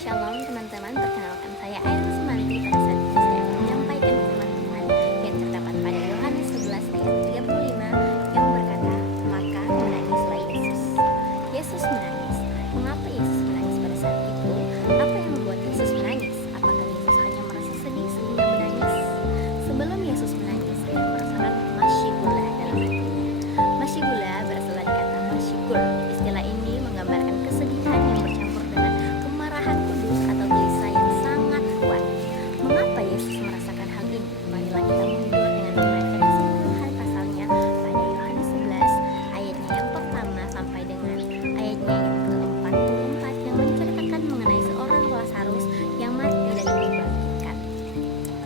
Shalom teman-teman, perkenalkan saya Airin Sumanti. Pada saat ini saya akan menyampaikan firman Tuhan yang terdapat pada Yohanes 11 ayat 35 yang berkata, maka menangislah Yesus. Yesus menangis. Mengapa Yesus menangis pada saat itu? Apa yang membuat Yesus menangis? Apakah Yesus hanya merasa sedih sehingga menangis? Sebelum Yesus menangis, dia merasakan masyigula dalam hatinya. Masyigula berasal dari kata masyigul. Istilah ini menggambarkan kesedihan yang bercampur dengan kemarahan kudus atau gelisah yang sangat kuat. Mengapa Yesus merasakan hal ini? Marilah kita mundur dengan membaca keseluruhan pasalnya pada Yohanes 11 ayatnya yang pertama sampai dengan ayatnya yang ke-44 yang menceritakan mengenai seorang Lazarus yang mati dan dibangkitkan.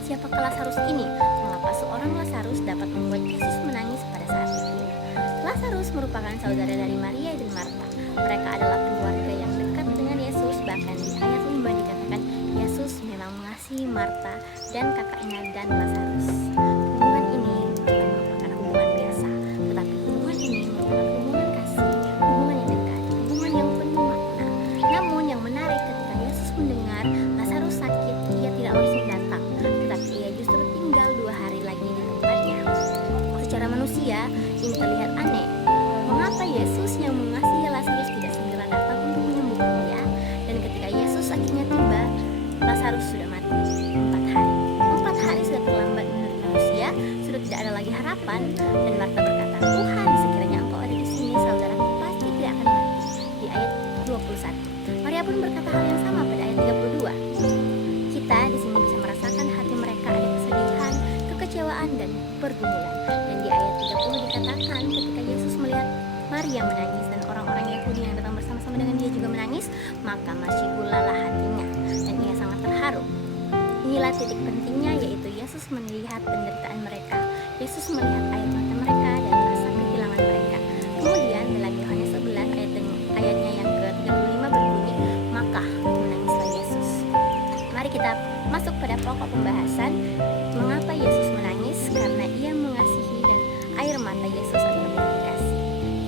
Siapakah Lazarus ini? Mengapa seorang Lazarus dapat membuat Yesus menangis pada saat itu? Lazarus merupakan saudara dari Maria dan Marta. Mereka adalah keluarga yang dekat dengan Yesus. Bahkan di ayat 5 dikatakan Yesus memang mengasihi Marta dan kakaknya dan Lazarus. Hubungan ini bukan merupakan hubungan biasa, tetapi hubungan ini merupakan hubungan kasih, hubungan yang dekat, hubungan yang penuh makna. Namun yang menarik ketika Yesus mendengar Lazarus sakit, ia tidak langsung datang, tetapi ia justru tinggal 2 hari lagi di tempatnya. Secara manusia, ini terlihat aneh. Mengapa Yesus yang mengasihi Lazarus tidak segera datang untuk menyembuhkan dia? Dan ketika Yesus akhirnya tiba, Lazarus sudah mati 4 hari. 4 hari sudah terlambat menurut manusia, sudah tidak ada lagi harapan. Dan Marta berkata, Tuhan, sekiranya Engkau ada di sini, saudaraku pasti tidak akan mati. Di ayat 21. Maria pun berkata hal yang sama pada ayat 32. Kita di sini bisa merasakan hati mereka ada kesedihan, kekecewaan, dan pergumulan. Dan di ayat 30 dikatakan ketika Yesus melihat Maria menangis dan orang-orang Yahudi yang datang bersama-sama dengan dia juga menangis, maka masyigulalah hatinya dan ia sangat terharu. Inilah titik pentingnya, yaitu Yesus melihat penderitaan mereka. Yesus melihat air mata mereka dan rasa kehilangan mereka. Kemudian dalam Yohanes 11 ayatnya yang ke-35 berbunyi, maka menangislah Yesus. Mari kita masuk pada pokok pembahasan. Mengapa Yesus menangis? Karena ia mengasihi dan air mata Yesus adalah bukti kasih.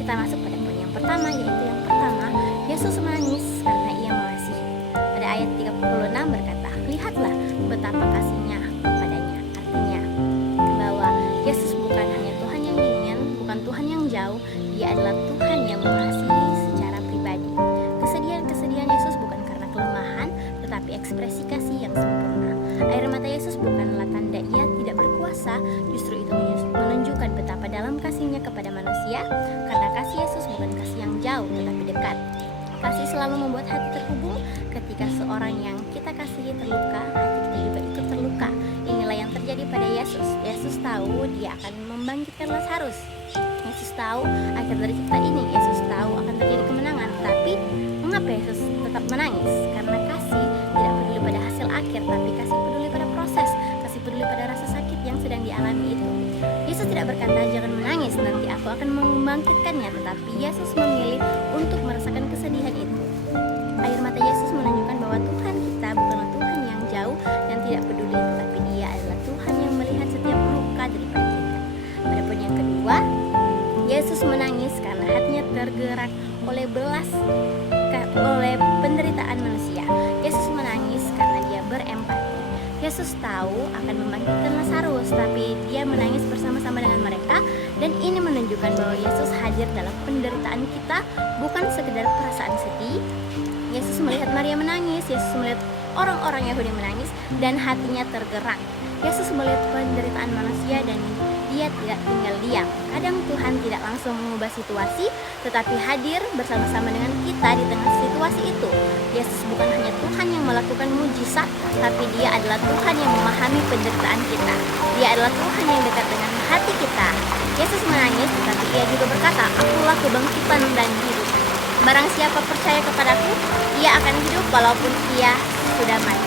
Kita masuk pada poin yang pertama, yaitu yang pertama, Yesus menangis karena ia mengasihi. Pada ayat 36 berkata, lihatlah betapa kasihnya kepadanya. Artinya bahwa Yesus bukan hanya Tuhan yang dingin, bukan Tuhan yang jauh, dia adalah Tuhan yang mengasihi secara pribadi. Kesedihan Yesus bukan karena kelemahan, tetapi ekspresi kasih yang sempurna. Air mata Yesus bukanlah tanda ia tidak berkuasa, justru itu menunjukkan betapa dalam kasihnya kepada manusia, karena kasih Yesus bukan kasih yang jauh, tetapi dekat. Kasih selalu membuat hati terhubung. Ketika seorang yang kita kasihi terluka, hati kita juga ikut terluka. Inilah yang terjadi pada Yesus. Yesus tahu dia akan membangkitkan Lazarus. Yesus tahu akhir dari cerita ini. Yesus tahu akan terjadi kemenangan. Tapi mengapa Yesus tetap menangis? Karena kasih tidak peduli pada hasil akhir, tapi kasih peduli pada proses. Kasih peduli pada rasa sakit yang sedang dialami itu. Yesus tidak berkata, jangan menangis, nanti aku akan membangkitkannya. Tetapi Yesus memilih untuk merasakan kesedihan itu. Air mata Yesus menunjukkan bahwa Tuhan kita bukanlah Tuhan yang jauh dan tidak peduli, tetapi dia adalah Tuhan yang melihat setiap luka daripada kita. Pada poin yang kedua, Yesus menangis karena hatinya tergerak oleh penderitaan manusia. Yesus menangis karena dia berempati. Yesus tahu akan membangkitkan Lazarus, tapi dia menangis bersama-sama dengan mereka, dan ini menunjukkan bahwa Yesus hadir dalam penderitaan kita, bukan sekedar perasaan sedih. Yesus melihat Maria menangis, Yesus melihat orang-orang Yahudi menangis, dan hatinya tergerak. Yesus melihat penderitaan manusia dan dia tidak tinggal diam. Kadang Tuhan tidak langsung mengubah situasi, tetapi hadir bersama-sama dengan kita di tengah situasi itu. Yesus bukan hanya Tuhan yang melakukan mujizat, tapi dia adalah Tuhan yang memahami penderitaan kita. Dia adalah Tuhan yang dekat dengan hati kita. Yesus menangis, tetapi ia juga berkata, akulah kebangkitan dan hidup. Barang siapa percaya kepadaku, ia akan hidup walaupun ia sudah mati.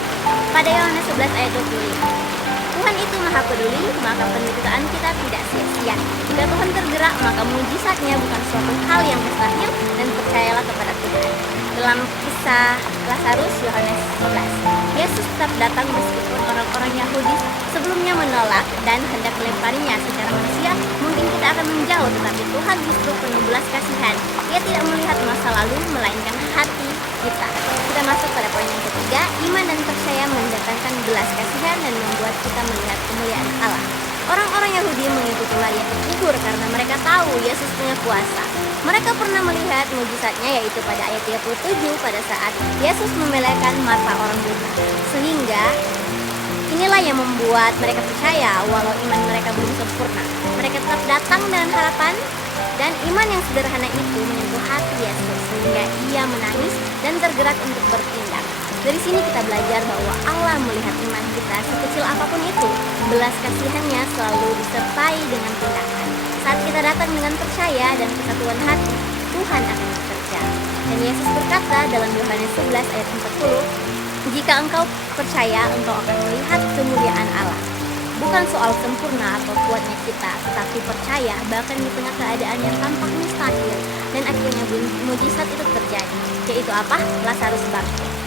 Pada Yohanes 11 ayat 25. Tuhan itu maha peduli, maka penderitaan kita tidak sia-sia. Jika Tuhan tergerak, maka mujizatnya bukan suatu hal yang mustahil, dan percayalah kepada Tuhan. Dalam kisah Lazarus Yohanes 11, Yesus tetap datang meskipun orang-orang Yahudi sebelumnya menolak dan hendak melemparinya. Secara manusia, mungkin kita akan menjauh, tetapi Tuhan justru penuh belas kasihan. Ia tidak melihat masa lalu, melainkan hati kita. Kita masuk pada poin yang ketiga. ketiga, iman dan percaya mendatangkan belas kasihan dan membuat kita melihat kemuliaan Allah. Orang-orang Yahudi mengikuti Maria ke kubur karena mereka tahu Yesus punya kuasa. Mereka pernah melihat mujizatnya, yaitu pada ayat 37 pada saat Yesus memelekan mata orang buta. Sehingga inilah yang membuat mereka percaya walau iman mereka belum sempurna. Mereka tetap datang dengan harapan, dan iman yang sederhana itu menyentuh hati Yesus sehingga ia menangis dan tergerak untuk bertindak. Dari sini kita belajar bahwa Allah melihat iman kita sekecil apapun itu. Belas kasihannya selalu disertai dengan tindakan. Saat kita datang dengan percaya dan kesatuan hati, Tuhan akan bekerja. Dan Yesus berkata dalam Yohanes 11 ayat 40, "Jika engkau percaya, engkau akan melihat kemuliaan Allah." Bukan soal sempurna atau kuatnya kita, tetapi percaya bahkan di tengah keadaan yang tampak mustahil. Dan akhirnya mujizat itu terjadi, yaitu apa? Lazarus bangkit.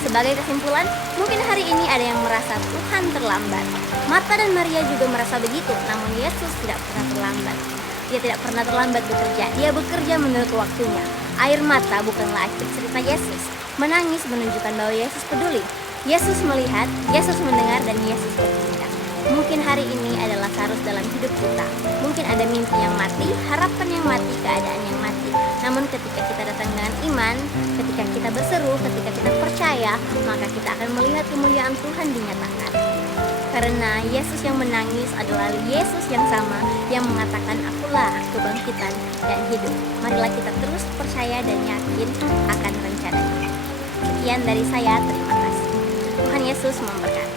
Sebagai kesimpulan, mungkin hari ini ada yang merasa Tuhan terlambat. Marta dan Maria juga merasa begitu, namun Yesus tidak pernah terlambat. Dia tidak pernah terlambat bekerja, dia bekerja menurut waktunya. Air mata bukanlah akhir cerita Yesus. Menangis menunjukkan bahwa Yesus peduli. Yesus melihat, Yesus mendengar, dan Yesus bertindak. Mungkin hari ini adalah Lazarus dalam hidup kita. Mungkin ada mimpi yang mati, harapan yang mati, keadaan yang mati. Namun ketika kita datang dengan iman, ketika kita berseru, ketika kita percaya, maka kita akan melihat kemuliaan Tuhan dinyatakan. Karena Yesus yang menangis adalah Yesus yang sama yang mengatakan, "Akulah kebangkitan dan hidup." Marilah kita terus percaya dan yakin akan rencananya. Sekian dari saya, terima kasih. Tuhan Yesus memberkati.